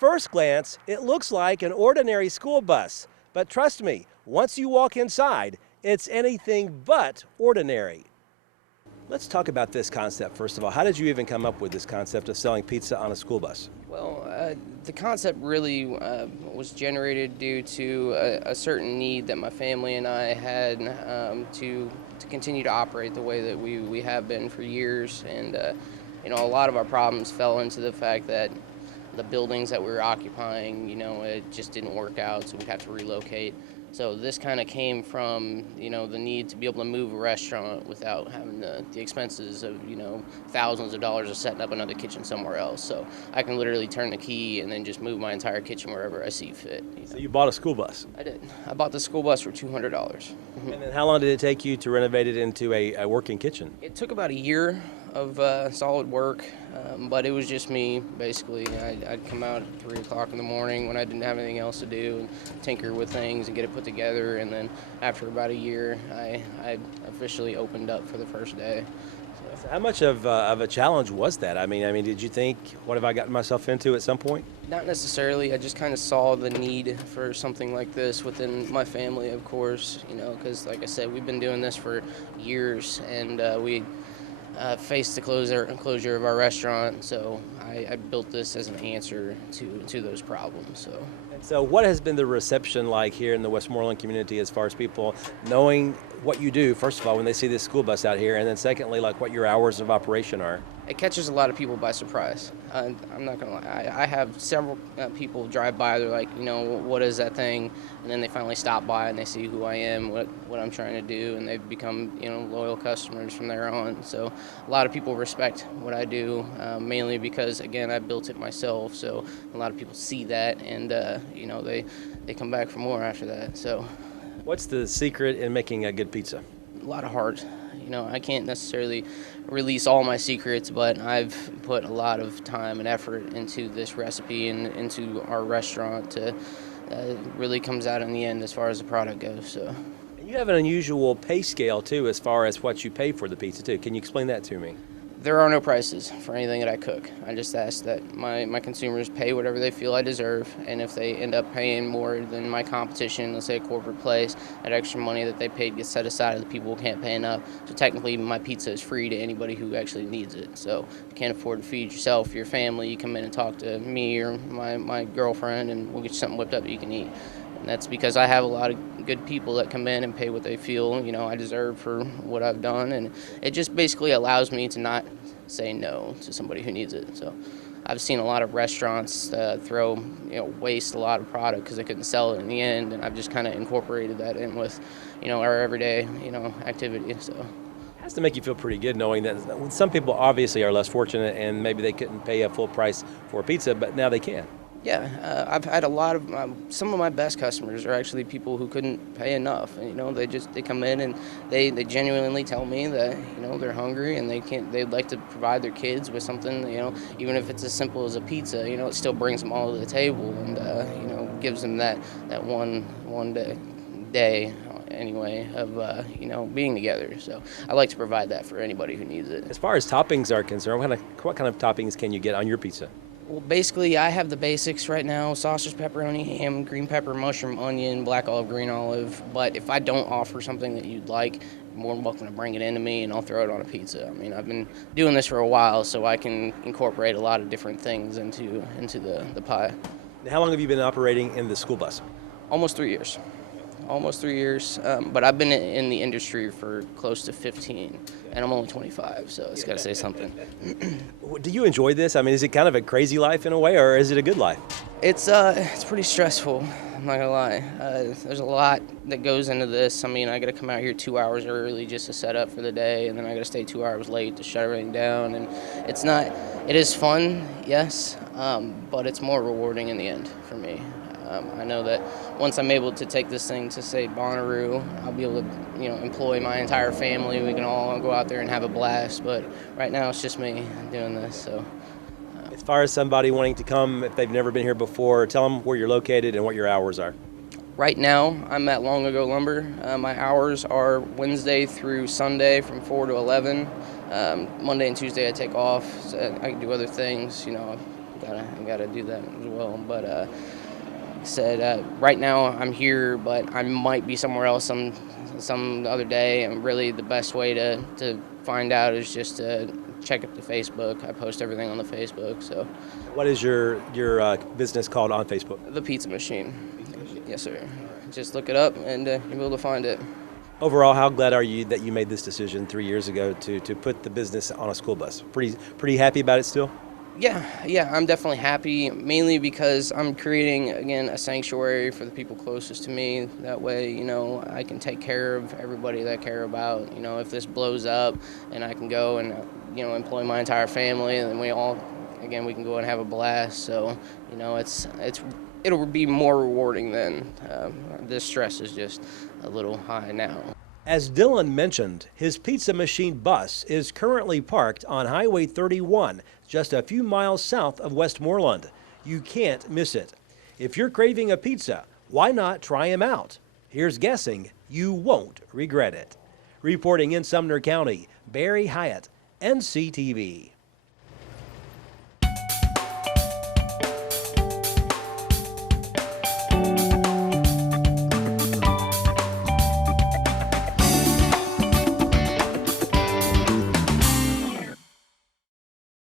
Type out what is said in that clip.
first glance, it looks like an ordinary school bus. But trust me, once you walk inside, it's anything but ordinary. Let's talk about this concept first of all. How did you even come up with this concept of selling pizza on a school bus? Well, the concept really was generated due to a certain need that my family and I had to continue to operate the way that we have been for years. And, a lot of our problems fell into the fact that the buildings that we were occupying, it just didn't work out, so we'd have to relocate. So this kind of came from, the need to be able to move a restaurant without having the expenses of, thousands of dollars of setting up another kitchen somewhere else. So I can literally turn the key and then just move my entire kitchen wherever I see fit. So you bought a school bus? I did. I bought the school bus for $200. And then how long did it take you to renovate it into a working kitchen? It took about a year of solid work, but it was just me, basically. I'd come out at 3 o'clock in the morning when I didn't have anything else to do and tinker with things and get it put together, and then after about a year, I officially opened up for the first day. So how much of a challenge was that? I mean, did you think, what have I gotten myself into at some point? Not necessarily. I just kind of saw the need for something like this within my family, of course, because like I said, we've been doing this for years, and we faced the closure of our restaurant, so I built this as an answer to those problems. So what has been the reception like here in the Westmoreland community as far as people knowing what you do, first of all, when they see this school bus out here, and then secondly, like what your hours of operation are? It catches a lot of people by surprise. I'm not going to lie. I have several people drive by, they're like, what is that thing? And then they finally stop by and they see who I am, what I'm trying to do, and they've become, loyal customers from there on. So a lot of people respect what I do, mainly because, again, I built it myself. So a lot of people see that, and, they come back for more after that. So, what's the secret in making a good pizza? A lot of heart. I can't necessarily release all my secrets, but I've put a lot of time and effort into this recipe and into our restaurant to really comes out in the end as far as the product goes. So. You have an unusual pay scale too, as far as what you pay for the pizza too. Can you explain that to me? There are no prices for anything that I cook. I just ask that my consumers pay whatever they feel I deserve, and if they end up paying more than my competition, let's say a corporate place, that extra money that they paid gets set aside to the people who can't pay enough. So technically my pizza is free to anybody who actually needs it. So if you can't afford to feed yourself, your family, you come in and talk to me or my girlfriend, and we'll get you something whipped up that you can eat. And that's because I have a lot of good people that come in and pay what they feel, I deserve for what I've done. And it just basically allows me to not say no to somebody who needs it. So I've seen a lot of restaurants waste a lot of product because they couldn't sell it in the end. And I've just kind of incorporated that in with, our everyday, activity. So. It has to make you feel pretty good knowing that some people obviously are less fortunate and maybe they couldn't pay a full price for a pizza, but now they can. Yeah, I've had a lot of some of my best customers are actually people who couldn't pay enough. And, they come in and they genuinely tell me that they're hungry and they'd like to provide their kids with something. Even if it's as simple as a pizza, it still brings them all to the table and gives them that one day anyway of being together. So I like to provide that for anybody who needs it. As far as toppings are concerned, what kind of toppings can you get on your pizza? Well, basically, I have the basics right now: sausage, pepperoni, ham, green pepper, mushroom, onion, black olive, green olive. But if I don't offer something that you'd like, you're more than welcome to bring it into me, and I'll throw it on a pizza. I mean, I've been doing this for a while, so I can incorporate a lot of different things into the pie. How long have you been operating in the school bus? Almost 3 years. But I've been in the industry for close to 15, and I'm only 25, so it's got to say something. Do you enjoy this? I mean, is it kind of a crazy life in a way, or is it a good life? It's pretty stressful, I'm not gonna lie. There's a lot that goes into this. I mean, I gotta come out here 2 hours early just to set up for the day, and then I gotta stay 2 hours late to shut everything down, and it is fun, yes, but it's more rewarding in the end for me. I know that once I'm able to take this thing to, say, Bonnaroo, I'll be able to, employ my entire family. We can all go out there and have a blast. But right now, it's just me doing this. So, as far as somebody wanting to come, if they've never been here before, tell them where you're located and what your hours are. Right now, I'm at Long Ago Lumber. My hours are Wednesday through Sunday from 4 to 11. Monday and Tuesday I take off. So I can do other things, gotta do that as well. But said right now I'm here, but I might be somewhere else some other day. And really, the best way to find out is just to check up the Facebook. I post everything on the Facebook. So What is your business called on Facebook? the Pizza Machine. Yes, sir. Just look it up and you'll be able to find it. Overall, how glad are you that you made this decision 3 years ago to put the business on a school bus? Pretty happy about it still? Yeah, I'm definitely happy, mainly because I'm creating, again, a sanctuary for the people closest to me. That way, I can take care of everybody that I care about. If this blows up and I can go and, employ my entire family, and then we can go and have a blast. So, it'll be more rewarding then. This stress is just a little high now. As Dylan mentioned, his Pizza Machine bus is currently parked on Highway 31, just a few miles south of Westmoreland. You can't miss it. If you're craving a pizza, why not try him out? Here's guessing you won't regret it. Reporting in Sumner County, Barry Hyatt, NCTV.